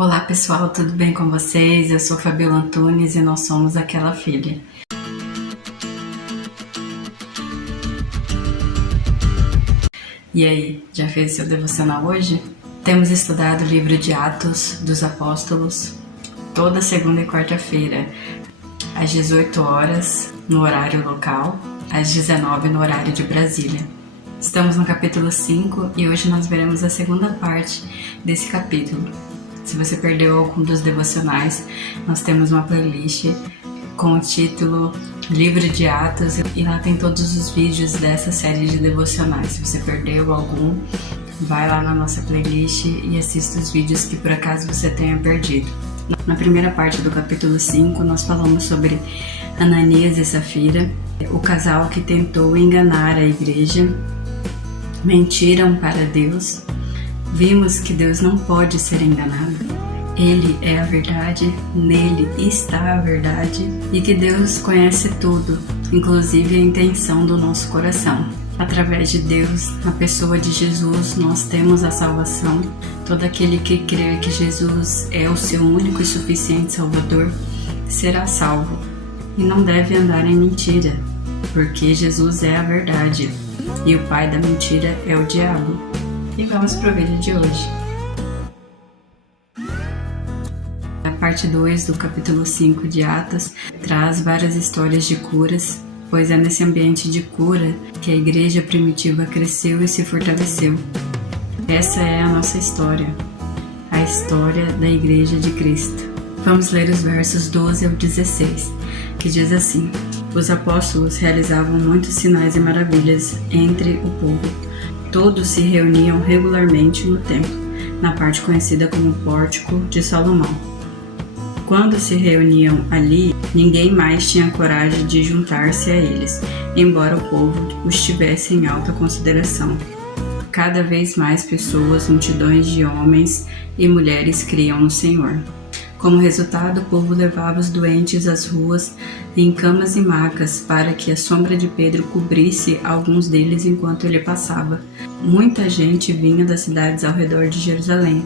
Olá pessoal, tudo bem com vocês? Eu sou Fabiola Antunes e nós somos Aquela Filha. E aí, já fez seu devocional hoje? Temos estudado o livro de Atos dos Apóstolos toda segunda e quarta-feira, às 18 horas no horário local, às 19 no horário de Brasília. Estamos no capítulo 5 e hoje nós veremos a segunda parte desse capítulo. Se você perdeu algum dos devocionais, nós temos uma playlist com o título Livro de Atos e lá tem todos os vídeos dessa série de devocionais. Se você perdeu algum, vai lá na nossa playlist e assista os vídeos que por acaso você tenha perdido. Na primeira parte do capítulo 5, nós falamos sobre Ananias e Safira, o casal que tentou enganar a igreja, mentiram para Deus. Vimos que Deus não pode ser enganado. Ele é a verdade, nele está a verdade e que Deus conhece tudo, inclusive a intenção do nosso coração. Através de Deus, na pessoa de Jesus, nós temos a salvação. Todo aquele que crê que Jesus é o seu único e suficiente Salvador será salvo e não deve andar em mentira, porque Jesus é a verdade e o pai da mentira é o diabo. E vamos para o vídeo de hoje. A parte 2 do capítulo 5 de Atos traz várias histórias de curas, pois é nesse ambiente de cura que a igreja primitiva cresceu e se fortaleceu. Essa é a nossa história, a história da Igreja de Cristo. Vamos ler os versos 12 ao 16, que diz assim: Os apóstolos realizavam muitos sinais e maravilhas entre o povo. Todos se reuniam regularmente no templo, na parte conhecida como Pórtico de Salomão. Quando se reuniam ali, ninguém mais tinha coragem de juntar-se a eles, embora o povo os tivesse em alta consideração. Cada vez mais pessoas, multidões de homens e mulheres criam no Senhor. Como resultado, o povo levava os doentes às ruas em camas e macas para que a sombra de Pedro cobrisse alguns deles enquanto ele passava. Muita gente vinha das cidades ao redor de Jerusalém,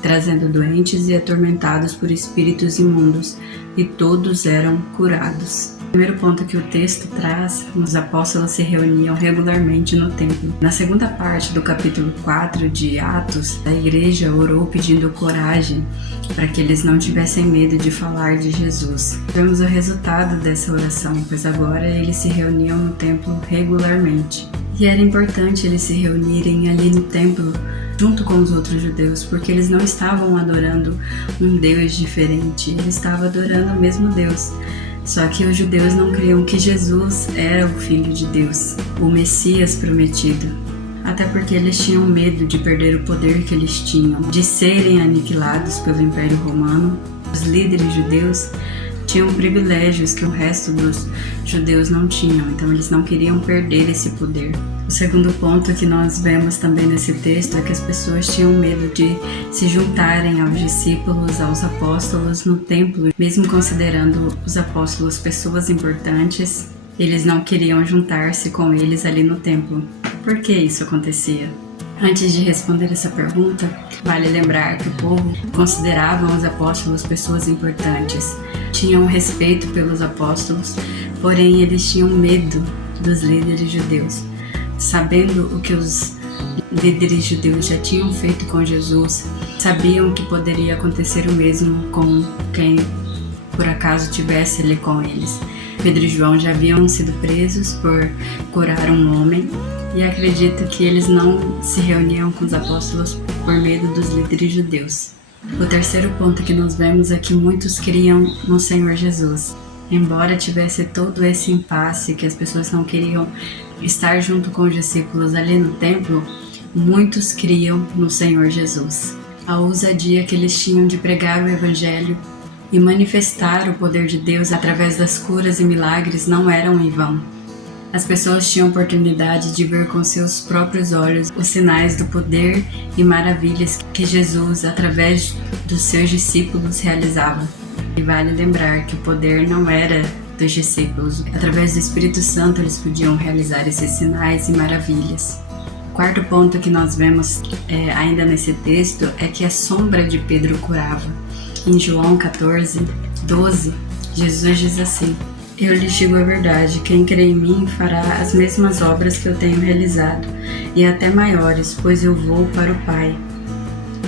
trazendo doentes e atormentados por espíritos imundos, e todos eram curados. O primeiro ponto que o texto traz, os apóstolos se reuniam regularmente no templo. Na segunda parte do capítulo 4 de Atos, a igreja orou pedindo coragem para que eles não tivessem medo de falar de Jesus. Vemos o resultado dessa oração, pois agora eles se reuniam no templo regularmente. E era importante eles se reunirem ali no templo junto com os outros judeus, porque eles não estavam adorando um Deus diferente, eles estavam adorando o mesmo Deus. Só que os judeus não criam que Jesus era o Filho de Deus, o Messias prometido. Até porque eles tinham medo de perder o poder que eles tinham, de serem aniquilados pelo Império Romano. Os líderes judeus tinham privilégios que o resto dos judeus não tinham, então eles não queriam perder esse poder. O segundo ponto que nós vemos também nesse texto é que as pessoas tinham medo de se juntarem aos discípulos, aos apóstolos no templo, mesmo considerando os apóstolos pessoas importantes, eles não queriam juntar-se com eles ali no templo. Por que isso acontecia? Antes de responder essa pergunta, vale lembrar que o povo considerava os apóstolos pessoas importantes, tinham respeito pelos apóstolos, porém eles tinham medo dos líderes judeus. Sabendo o que os líderes judeus já tinham feito com Jesus, sabiam que poderia acontecer o mesmo com quem por acaso tivesse ali com eles. Pedro e João já haviam sido presos por curar um homem e acredito que eles não se reuniam com os apóstolos por medo dos líderes judeus. O terceiro ponto que nós vemos é que muitos criam no Senhor Jesus. Embora tivesse todo esse impasse que as pessoas não queriam estar junto com os discípulos ali no templo, muitos criam no Senhor Jesus. A ousadia que eles tinham de pregar o Evangelho e manifestar o poder de Deus através das curas e milagres não eram em vão. As pessoas tinham oportunidade de ver com seus próprios olhos os sinais do poder e maravilhas que Jesus, através dos seus discípulos, realizava. E vale lembrar que o poder não era dos discípulos. Através do Espírito Santo eles podiam realizar esses sinais e maravilhas. O quarto ponto que nós vemos ainda nesse texto é que a sombra de Pedro curava. Em João 14, 12, Jesus diz assim: eu lhes digo a verdade, quem crê em mim fará as mesmas obras que eu tenho realizado, e até maiores, pois eu vou para o Pai.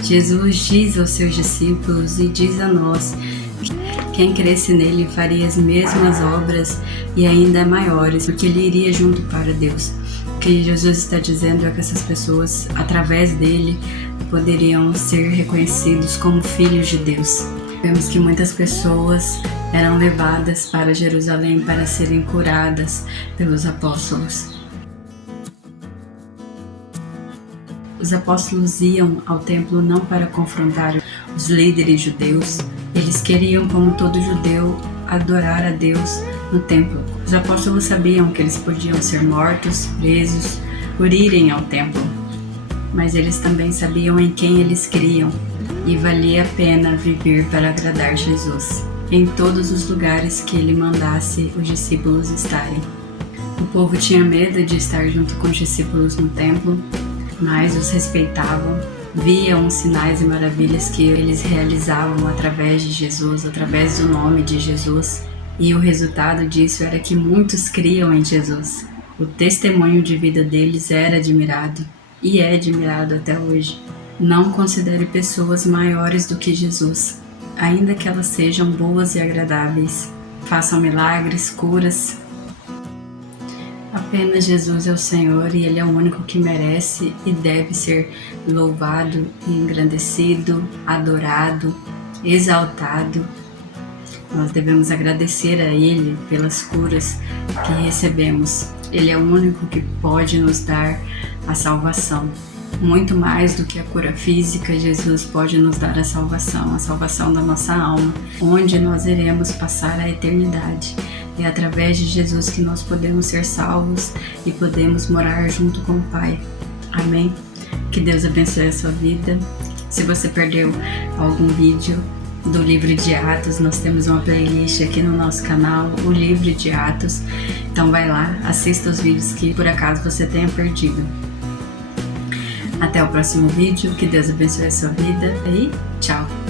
Jesus diz aos seus discípulos e diz a nós: quem cresce nele faria as mesmas obras e ainda maiores, porque ele iria junto para Deus. O que Jesus está dizendo é que essas pessoas, através dele, poderiam ser reconhecidos como filhos de Deus. Vemos que muitas pessoas eram levadas para Jerusalém para serem curadas pelos apóstolos. Os apóstolos iam ao templo não para confrontar os líderes judeus. Eles queriam, como todo judeu, adorar a Deus no templo. Os apóstolos sabiam que eles podiam ser mortos, presos, por irem ao templo. Mas eles também sabiam em quem eles criam e valia a pena viver para agradar Jesus em todos os lugares que ele mandasse os discípulos estarem. O povo tinha medo de estar junto com os discípulos no templo, mas os respeitavam, viam os sinais e maravilhas que eles realizavam através de Jesus, através do nome de Jesus, e o resultado disso era que muitos criam em Jesus. O testemunho de vida deles era admirado e é admirado até hoje. Não considere pessoas maiores do que Jesus, ainda que elas sejam boas e agradáveis, façam milagres, curas. Apenas Jesus é o Senhor e Ele é o único que merece e deve ser louvado, engrandecido, adorado, exaltado. Nós devemos agradecer a Ele pelas curas que recebemos. Ele é o único que pode nos dar a salvação. Muito mais do que a cura física, Jesus pode nos dar a salvação da nossa alma, onde nós iremos passar a eternidade. É através de Jesus que nós podemos ser salvos e podemos morar junto com o Pai. Amém? Que Deus abençoe a sua vida. Se você perdeu algum vídeo do livro de Atos, nós temos uma playlist aqui no nosso canal, o livro de Atos. Então vai lá, assista os vídeos que por acaso você tenha perdido. Até o próximo vídeo, que Deus abençoe a sua vida e tchau!